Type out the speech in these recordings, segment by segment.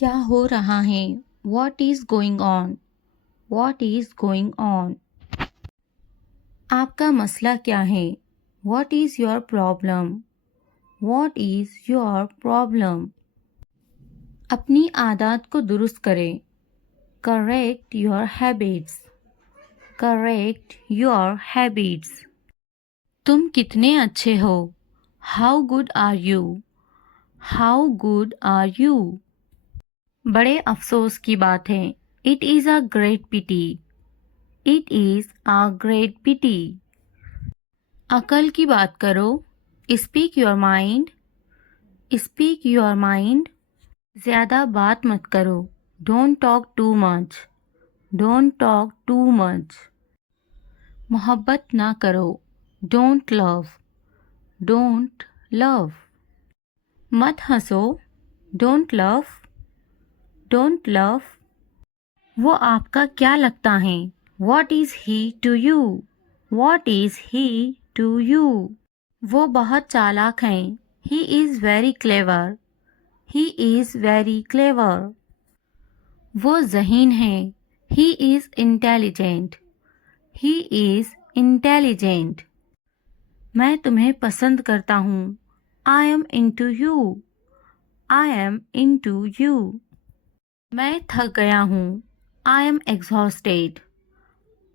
क्या हो रहा है? What is going on? What is going on? आपका मसला क्या है? What is your problem? What is your problem? अपनी आदत को दुरुस्त करें. Correct your habits. Correct your habits. तुम कितने अच्छे हो? How good are you? How good are you? बड़े अफसोस की बात है. It is a great pity. It is a great pity. अकल की बात करो. Speak your mind. Speak your mind. ज़्यादा बात मत करो. Don't talk too much. Don't talk too much. मोहब्बत ना करो. Don't love. Don't love. मत हंसो. Don't laugh. Don't laugh. वो आपका क्या लगता है? What is he to you? What is he to you? वो बहुत चालाक हैं. He is very clever. He is very clever. वो ज़हीन हैं. He is intelligent. He is intelligent. मैं तुम्हें पसंद करता हूँ. I am into you. I am into you. मैं थक गया हूँ. I am exhausted.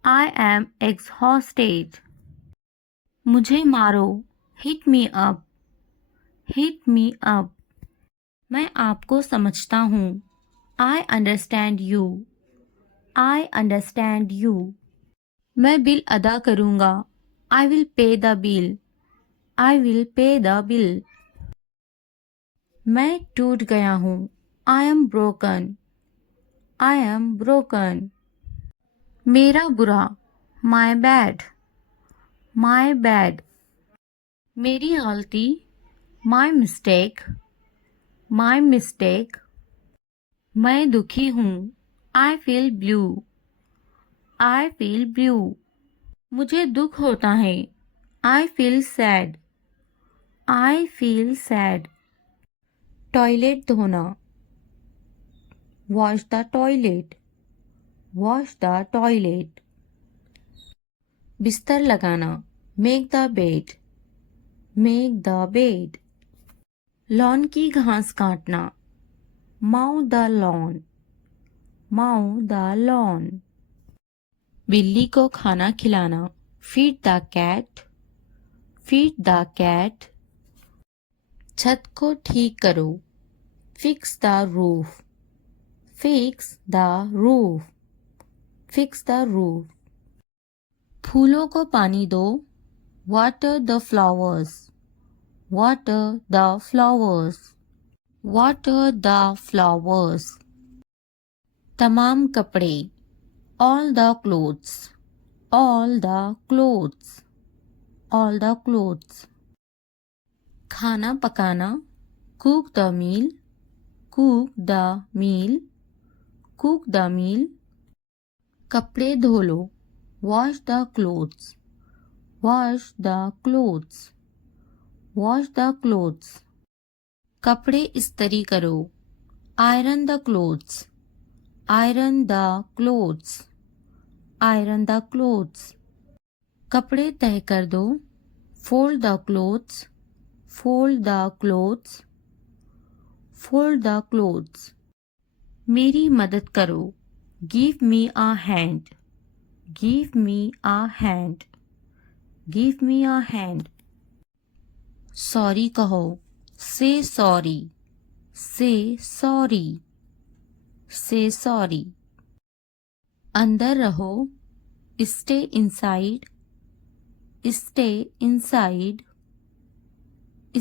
I am exhausted. मुझे मारो. Hit me up. Hit me up. मैं आपको समझता हूँ. I understand you. I understand you. मैं बिल अदा करूँगा. I will pay the bill. I will pay the bill. मैं टूट गया हूँ. I am broken. I am broken. मेरा बुरा. My bad. My bad. मेरी गलती. My mistake. My mistake. मैं दुखी हूँ. I feel blue. I feel blue. मुझे दुख होता है. I feel sad. I feel sad. Toilet धोना. Wash the toilet. Wash the toilet. बिस्तर लगाना. Make the bed. Make the bed. Lawn की घास काटना. Mow the lawn. Mow the lawn. बिल्ली को खाना खिलाना. Feed the cat. Feed the cat. छत को ठीक करो. Fix the roof. Fix the roof. Fix the roof. फूलों को पानी दो. Water the flowers. Water the flowers. Water the flowers. तमाम कपड़े. All the clothes. All the clothes. All the clothes. खाना पकाना. Cook the meal. Cook the meal. Cook the meal. कपड़े धो लो. Wash the clothes. Wash the clothes. Wash the clothes. कपड़े इस्त्री करो. Iron the clothes. Iron the clothes. Iron the clothes. कपड़े तह कर दो. Fold the clothes. Fold the clothes. Fold the clothes. मेरी मदद करो. Give me a hand. Give me a hand. Give me a hand. Sorry कहो. Say sorry. Say sorry. Say sorry. अंदर रहो. Stay inside. Stay inside.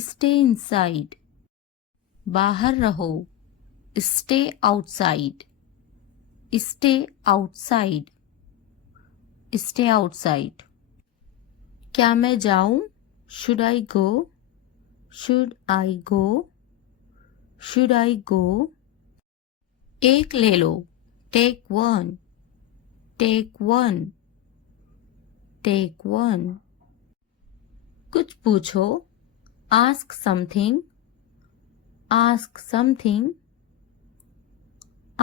Stay inside. बाहर रहो. Stay outside. Stay outside. Stay outside. क्या मैं जाऊं? Should I go? Should I go? Should I go? एक ले लो. Take one. Take one. Take one. कुछ पूछो. Ask something. Ask something.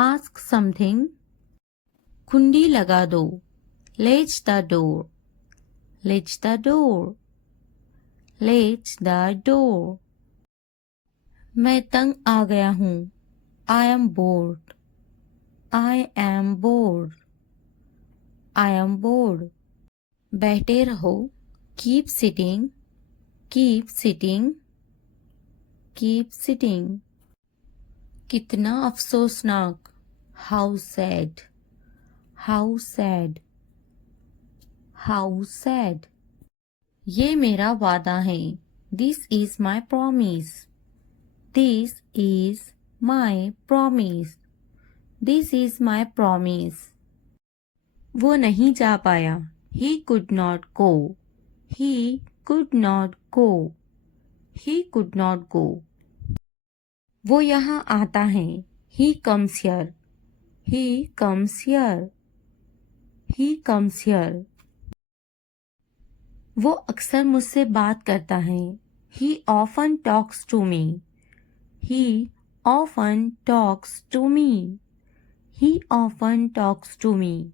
Ask something, कुंडी लगा दो, latch the door, latch the door, latch the door. मैं तंग आ गया हूँ, I am bored, I am bored, I am bored. बैठे रहो, keep sitting, keep sitting, keep sitting. कितना अफसोसनाक, how sad, how sad, how sad. ये मेरा वादा है, this is my promise, this is my promise, this is my promise. वो नहीं जा पाया, he could not go, he could not go, he could not go. वो यहाँ आता है, he comes here, he comes here, he comes here. वो अक्सर मुझसे बात करता है, he often talks to me, he often talks to me, he often talks to me.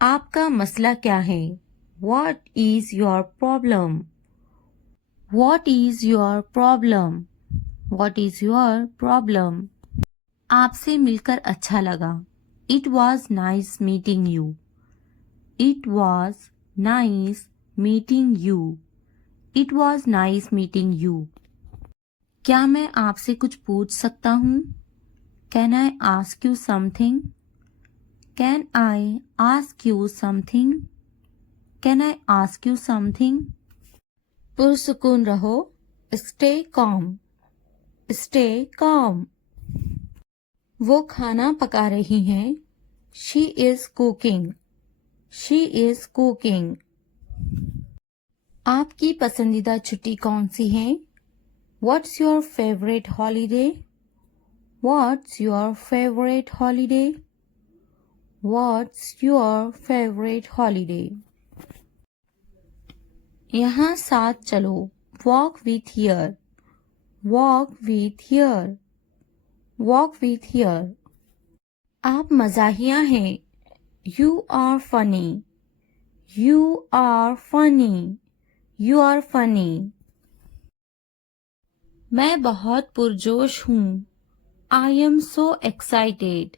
आपका मसला क्या है? What is your problem? What is your problem? What is your problem? आपसे मिलकर अच्छा लगा, It was nice meeting you. It was nice meeting you. It was nice meeting you. क्या मैं आपसे कुछ पूछ सकता हूँ? Can I ask you something? Can I ask you something? Can I ask you something? पुरसुकून रहो, stay calm, stay calm. वो खाना पका रही हैं, she is cooking, she is cooking. आपकी पसंदीदा छुट्टी कौन सी है? What's your favorite holiday? What's your favorite holiday? What's your favorite holiday? यहाँ साथ चलो, walk with here, walk with here, walk with here. आप मज़ाहिया हैं, you are funny, you are funny, you are funny. मैं बहुत पुरजोश हूँ, I am so excited,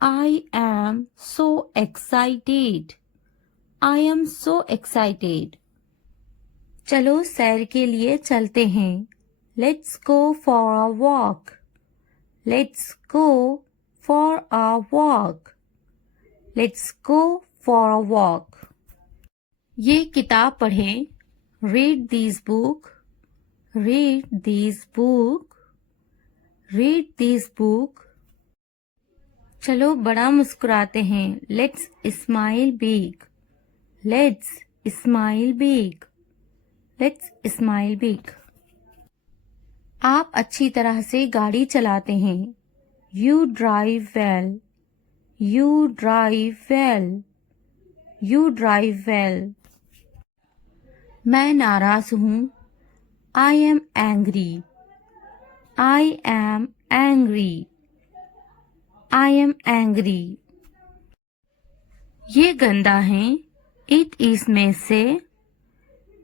I am so excited, I am so excited. चलो सैर के लिए चलते हैं, Let's go for a walk, Let's go for a walk, Let's go for a walk. ये किताब पढ़ें, Read this book, Read this book, Read this book. चलो बड़ा मुस्कुराते हैं, Let's smile big, Let's smile big, Let's smile big. आप अच्छी तरह से गाड़ी चलाते हैं, You drive well, You drive well, You drive well. मैं नाराज हूँ, I am angry, I am angry, I am angry. ये गंदा है, It is messy,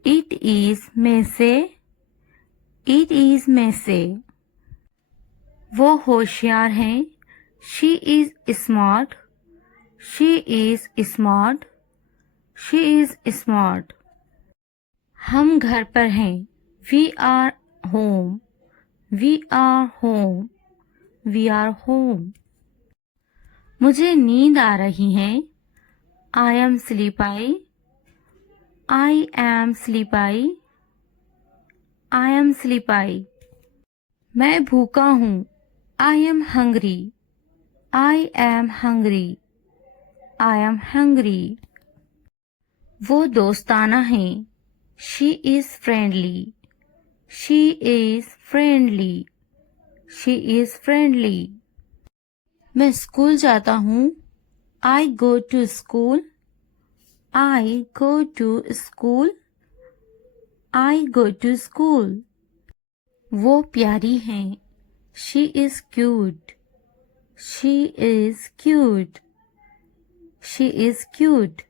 It is messy, It is messy. वो होशियार हैं, She is smart, She is smart, She is smart. हम घर पर हैं, We are home, We are home, We are home. मुझे नींद आ रही है, I am sleepy, I am sleepy, I am sleepy. मैं भूखा हूँ, I am hungry, I am hungry, I am hungry. वो दोस्ताना है, She is friendly, She is friendly, She is friendly. मैं स्कूल जाता हूँ, I go to school, I go to school, I go to school. वो प्यारी हैं, She is cute, She is cute. She is cute.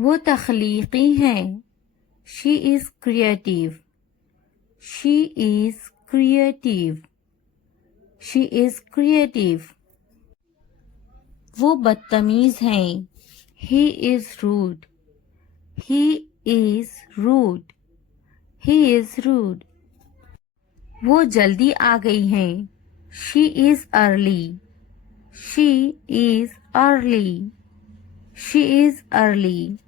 वो तख्लीकी हैं. She is creative. She is creative. She is creative. वो बदतमीज हैं. He is rude. He is rude. He is rude. वो जल्दी आ गई हैं. She is early. She is early. She is early.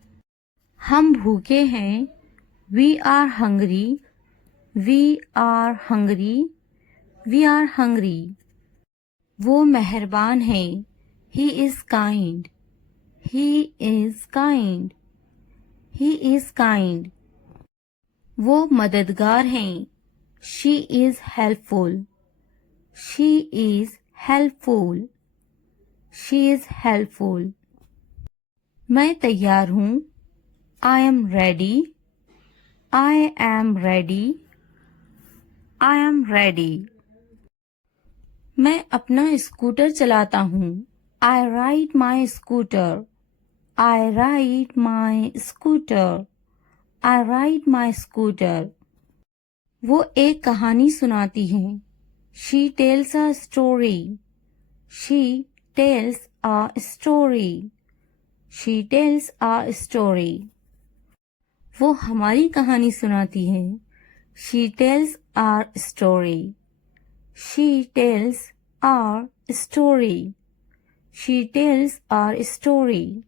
हम भूखे हैं. We are hungry. We are hungry. We are hungry. वो मेहरबान हैं. He is kind. He is kind. He is kind. वो मददगार हैं. She is helpful. She is helpful. She is helpful. मैं तैयार हूँ. I am ready. I am ready. I am ready. मैं अपना स्कूटर चलाता हूँ. I ride my scooter. I ride my scooter. I ride my scooter. वो एक कहानी सुनाती हैं. She tells a story. She tells a story. She tells a story. वो हमारी कहानी सुनाती हैं. She tells our story. She tells our story. She tells our story.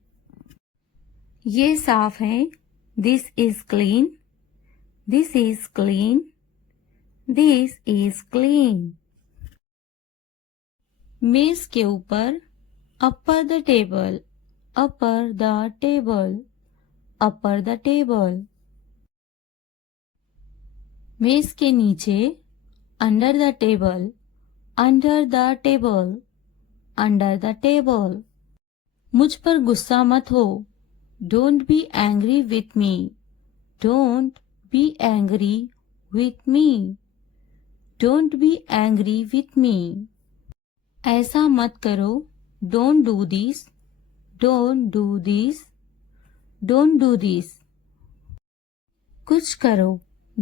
ये साफ है. This is clean. This is clean. This is clean. मेज के ऊपर. Upper the table. Upper the table. Upper the table. मेज के नीचे. Under the table. Under the table. Under the table. मुझ पर गुस्सा मत हो. Don't be angry with me. Don't be angry with me. Don't be angry with me. ऐसा मत करो. Don't do this. Don't do this. Don't do this. कुछ करो.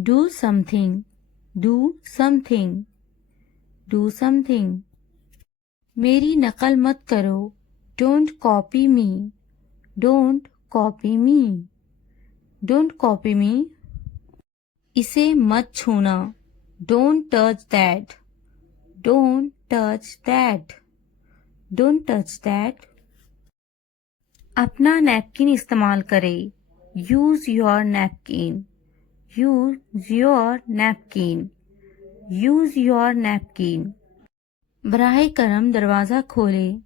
Do something. Do something. Do something. मेरी नकल मत करो. Don't copy me. Don't copy me. Don't copy me. इसे मत छूना. Don't touch that. Don't touch that. Don't touch that. अपना नैपकिन इस्तेमाल करें. Use your napkin. Use your napkin. Use your napkin. बराहे करम दरवाज़ा खोलें.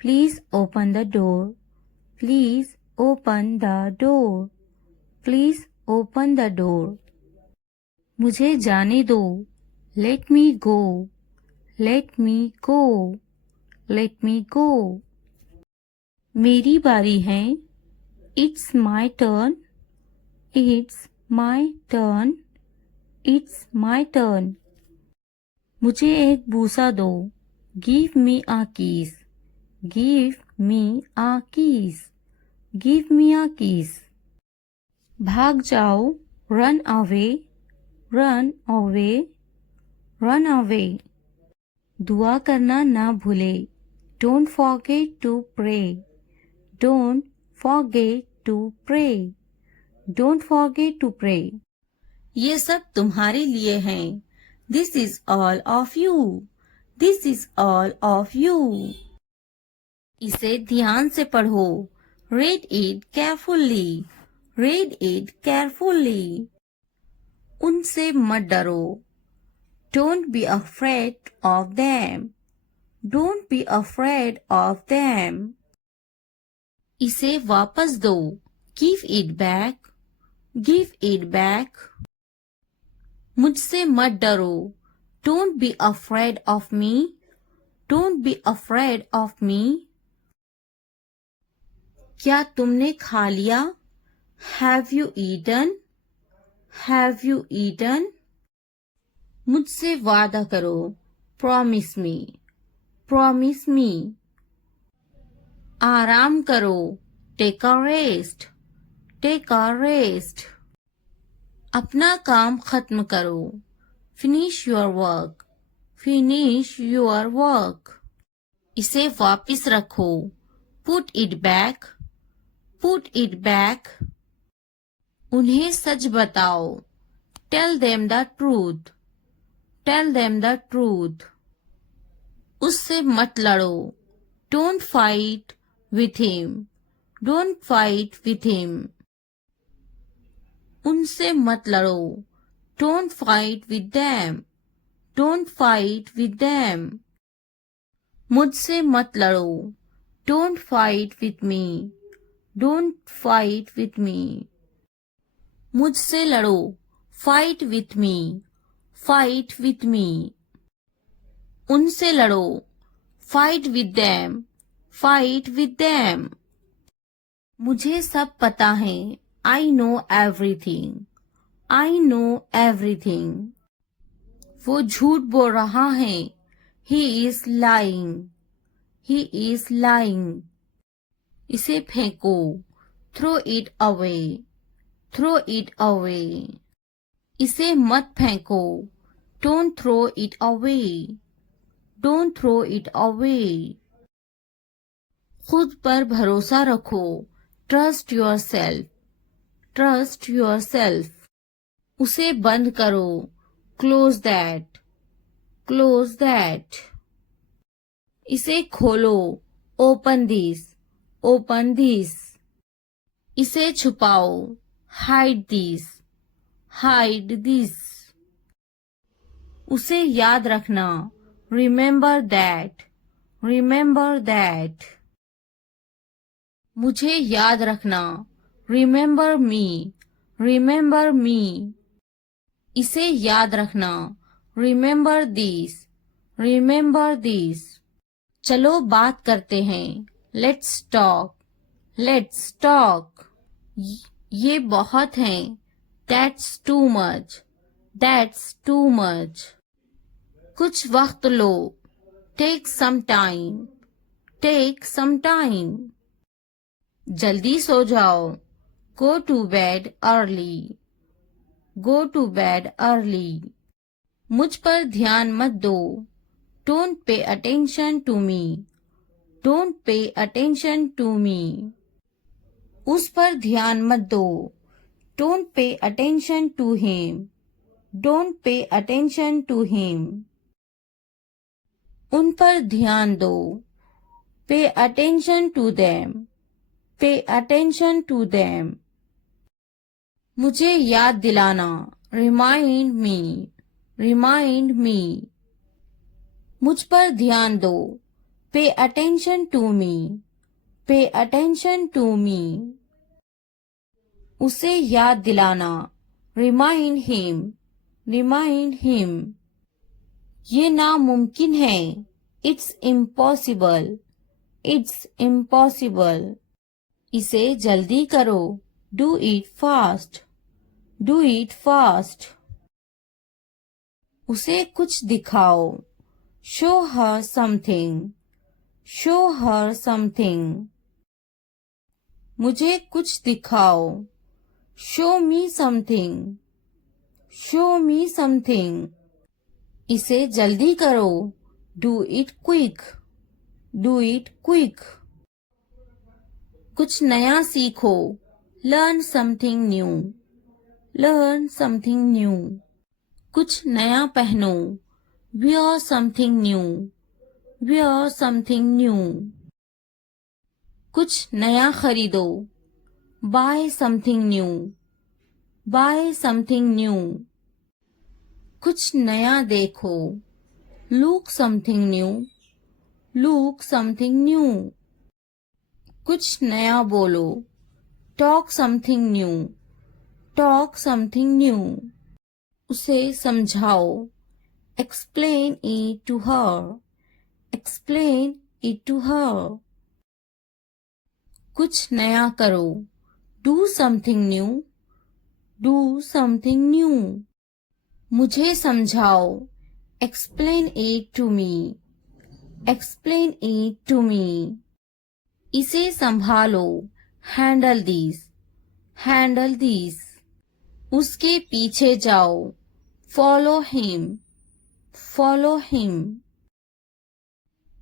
Please open the door. Please open the door. Please open the door. मुझे जाने दो. Let me go. Let me go. Let me go. मेरी बारी है. It's my turn. It's my turn. It's my turn. मुझे एक बूसा दो. Give me a kiss. Give me a kiss. Give me a kiss. भाग जाओ. Run away. Run away. Run away. दुआ करना ना भूले. Don't forget to pray. Don't forget to pray. Don't forget to pray. ये सब तुम्हारे लिए हैं. This is all of you. This is all of you. इसे ध्यान से पढ़ो. Read it carefully. Read it carefully. उनसे मत डरो. Don't be afraid of them. Don't be afraid of them. इसे वापस दो. Give it back. Give it back. मुझसे मत डरो. Don't be afraid of me. Don't be afraid of me. क्या तुमने खा लिया? Have you eaten? Have you eaten? मुझसे वादा करो. Promise me. Promise me. आराम करो, take a rest, take a rest. अपना काम खत्म करो, finish your work, finish your work. इसे वापस रखो, put it back, put it back. उन्हें सच बताओ, tell them the truth, tell them the truth. उससे मत लड़ो, don't fight with him, don't fight with him. उनसे मत लड़ो, don't fight with them, don't fight with them. मुझसे मत लड़ो, don't fight with me, don't fight with me. मुझसे लड़ो, fight with me, fight with me. उनसे लड़ो, fight with them, fight with them. मुझे सब पता है, I know everything, I know everything. वो झूठ बोल रहा है, he is lying, he is lying. इसे फेंको, throw it away, throw it away. इसे मत फेंको, don't throw it away, don't throw it away. खुद पर भरोसा रखो, trust your self, trust your self. उसे बंद करो, क्लोज दैट, क्लोज दैट। इसे खोलो, ओपन दिस, ओपन दिस। इसे छुपाओ, हाइड दिस, हाइड दिस। उसे याद रखना, रिमेंबर दैट, रिमेंबर दैट। मुझे याद रखना, रिमेंबर मी, रिमेंबर मी। इसे याद रखना, रिमेंबर दिस, रिमेंबर दिस। चलो बात करते हैं, लेट्स टॉक, लेट्स टॉक। ये बहुत है, that's too much, that's too much. कुछ वक्त लो, take some time, take some time. जल्दी सो जाओ, go to bed early, go to bed early. मुझ पर ध्यान मत दो, don't pay attention to me, don't pay attention to me. उस पर ध्यान मत दो, don't pay attention to him, don't pay attention to him. उन पर ध्यान दो, pay attention to them, pay attention to them. मुझे याद दिलाना, रिमाइंड मी, रिमाइंड मी। मुझ पर ध्यान दो, पे अटेंशन टू मी, पे अटेंशन टू मी। उसे याद दिलाना, रिमाइंड हिम, रिमाइंड हिम। ये नामुमकिन है, इट्स इम्पॉसिबल, इट्स इम्पॉसिबल। इसे जल्दी करो, do it fast, do it fast. उसे कुछ दिखाओ, show her something, show her something. मुझे कुछ दिखाओ, show me something, show me something. इसे जल्दी करो, do it quick, do it quick. कुछ नया सीखो, learn something new, learn something new. कुछ नया पहनो, wear something new, wear something new. कुछ नया खरीदो, buy something new, buy something new. कुछ नया देखो, look something new, look something new. कुछ नया बोलो, talk something new, talk something new. उसे समझाओ, explain it to her, explain it to her. कुछ नया करो, do something new, do something new. मुझे समझाओ, explain it to me, explain it to me. इसे संभालो, हैंडल दिस, हैंडल दिस। उसके पीछे जाओ, फॉलो हिम, फॉलो हिम।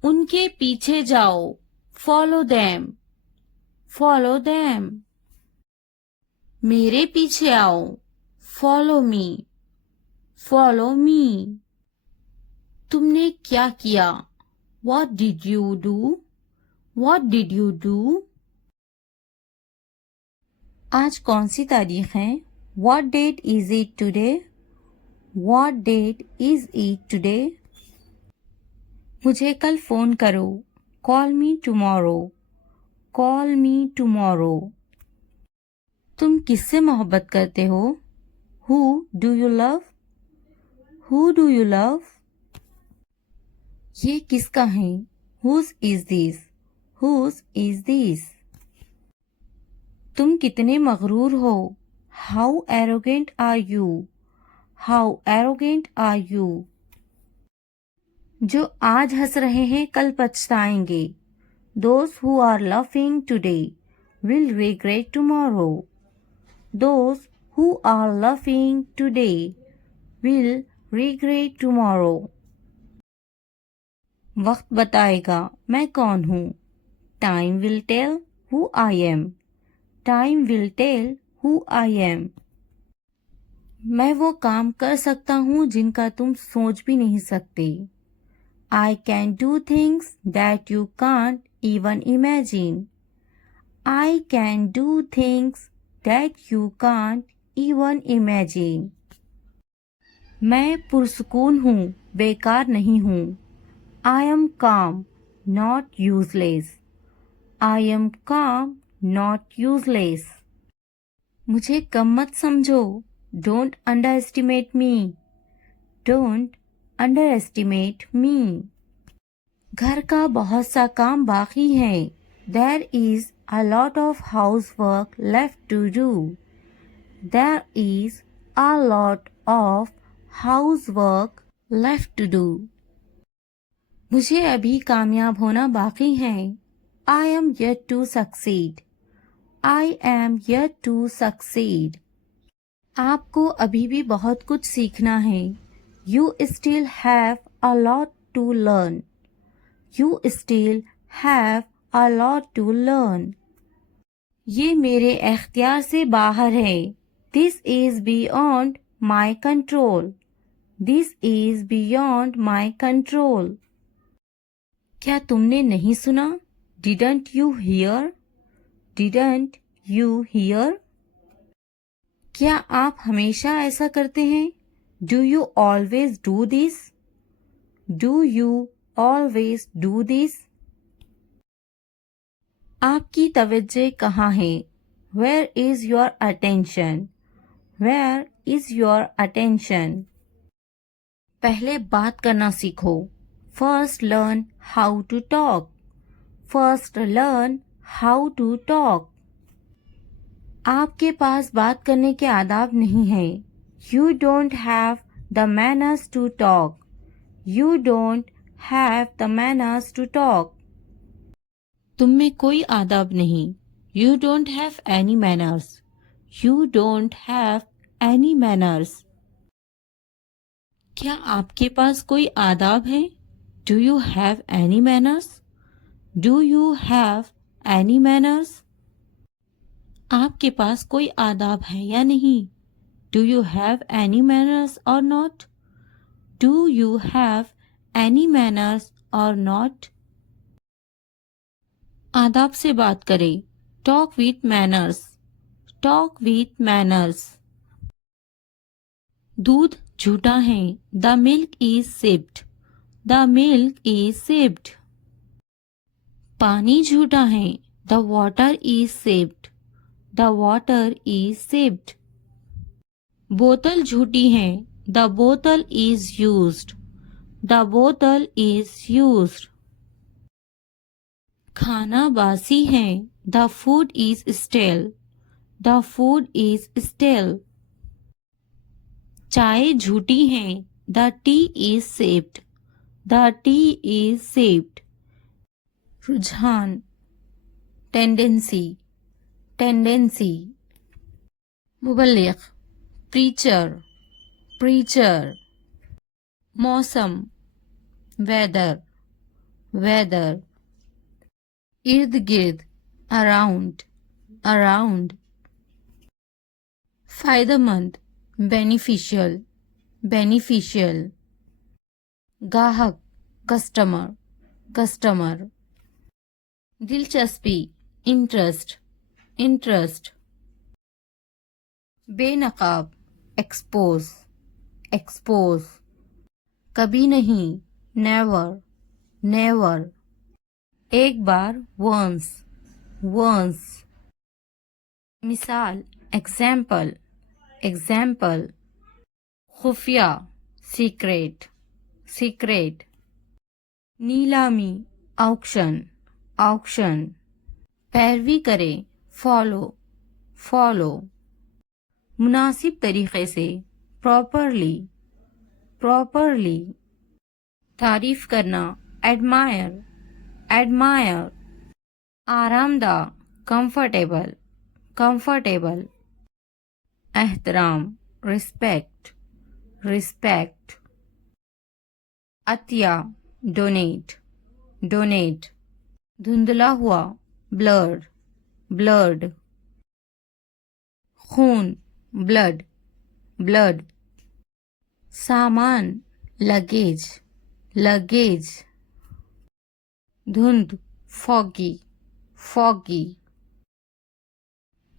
उनके पीछे जाओ, फॉलो देम, फॉलो देम। मेरे पीछे आओ, फॉलो मी, फॉलो मी। तुमने क्या किया? What did you do? What did you do? आज कौन सी तारीख है? What date is it today? What date is it today? मुझे कल फोन करो, Call me tomorrow, Call me tomorrow। तुम किससे मोहब्बत करते हो? Who do you love? Who do you love? ये किसका है? Whose is this? Whose is this? तुम कितने मगरूर हो? How arrogant are you? How arrogant are you? जो आज हंस रहे हैं कल पछताएंगे। Those who are laughing today will regret tomorrow. Those who are laughing today will regret tomorrow. वक्त बताएगा मैं कौन हूँ। Time will tell who I am. Time will tell who I am. मैं वो काम कर सकता हूँ जिनका तुम सोच भी नहीं सकते। I can do things that you can't even imagine. I can do things that you can't even imagine. मैं पुरसुकून हूँ, बेकार नहीं हूँ। I am calm, not useless. I am calm, not useless. मुझे कम मत समझो। Don't underestimate me. Don't underestimate me. घर का बहुत सा काम बाकी है। There is a lot of housework left to do. There is a lot of housework left to do. मुझे अभी कामयाब होना बाकी है। I am yet to succeed. I am yet to succeed. आपको अभी भी बहुत कुछ सीखना है। You still have a lot to learn. You still have a lot to learn. ये मेरे इख्तियार से बाहर है। This is beyond my control. This is beyond my control. क्या तुमने नहीं सुना? Didn't you hear? Didn't you hear? क्या आप हमेशा ऐसा करते हैं? Do you always do this? Do you always do this? आपकी तवज्जो कहाँ है? Where is your attention? Where is your attention? पहले बात करना सीखो। First learn how to talk. First learn how to talk. आपके पास बात करने के आदाब नहीं है। You don't have the manners to talk. You don't have the manners to talk. तुम में कोई आदाब नहीं। You don't have any manners. You don't have any manners. क्या आपके पास कोई आदाब है? Do you have any manners? Do you have any manners? आपके पास कोई आदाब है या नहीं? Do you have any manners or not? Do you have any manners or not? आदाब से बात करें। Talk with manners. Talk with manners. दूध झूठा है। The milk is sipped. The milk is sipped. पानी झूठा है। The water is sipped. The water is sipped. बोतल झूठी है। The bottle is used. The bottle is used. खाना बासी है। The food is stale. The food is stale. चाय झूठी है। The tea is sipped. The tea is sipped. रुझान, tendency, tendency. मुबल्लिग, preacher, preacher. मौसम, weather, weather. इर्द गिर्द, around, around. फायदेमंद, beneficial, beneficial. गाहक, customer, customer. दिलचस्पी, interest, interest. बेनकाब, expose, expose. कभी नहीं, never, never. एक बार, once, once. मिसाल, example, example. खुफिया, secret, secret. नीलामी, auction, auction. पैरवी करें, follow, follow. मुनासिब तरीके से, properly, properly. तारीफ करना, admire, admire. आरामदा, comfortable, comfortable. एहतराम, respect, respect. Atiya, donate, donate. धुंधला हुआ, blurred, blurred. खून, blood, blood. सामान, luggage, luggage. धुंध, foggy, foggy.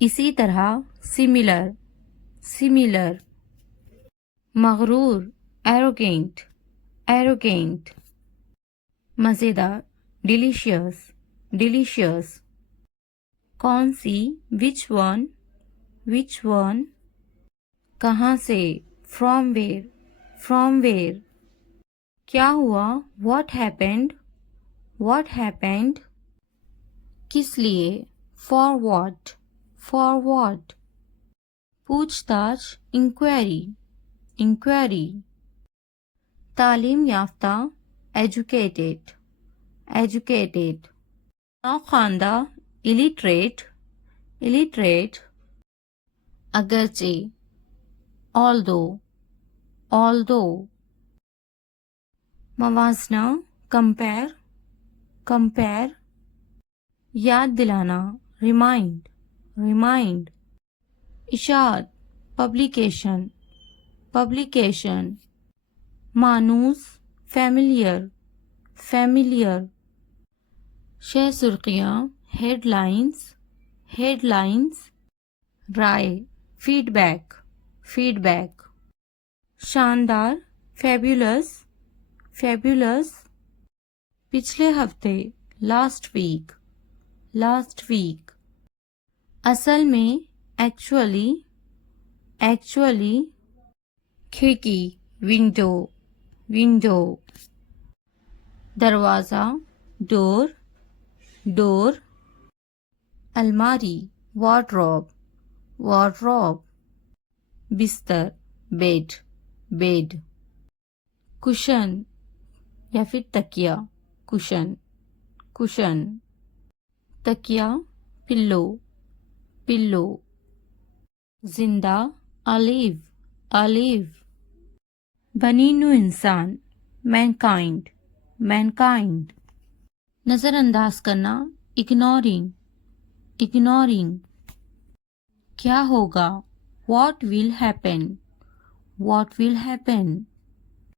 इसी तरह, similar, similar. मगरूर, arrogant, arrogant. मज़ेदार, delicious, delicious. कौन सी, which one, which one. कहाँ से, from where, from where. क्या हुआ, what happened, what happened. किस लिए, for what, for what. पूछताछ, inquiry, inquiry. तालीम याफ्ता, educated, educated. नौखानदा, illiterate, illiterate. अगरचे, although, although. मवाजना, compare, compare. याद दिलाना, remind, remind. इशाअत, publication, publication. मानूस, familiar, familiar. शह सुर्खियाँ, headlines, headlines. राय, feedback, feedback. शानदार, fabulous, fabulous. पिछले हफ्ते, last week, last week. असल में, actually, actually. खिड़की, window, window. दरवाज़ा, door, door. अलमारी, wardrobe, wardrobe. बिस्तर, bed, bed. कुशन या फिर तकिया, कुशन, कुशन. तकिया, पिल्लो, पिल्लो. जिंदा, alive, alive. बनीनु इंसान, mankind, mankind. नज़रअंदाज करना, ignoring, ignoring. क्या होगा, what will happen, what will happen.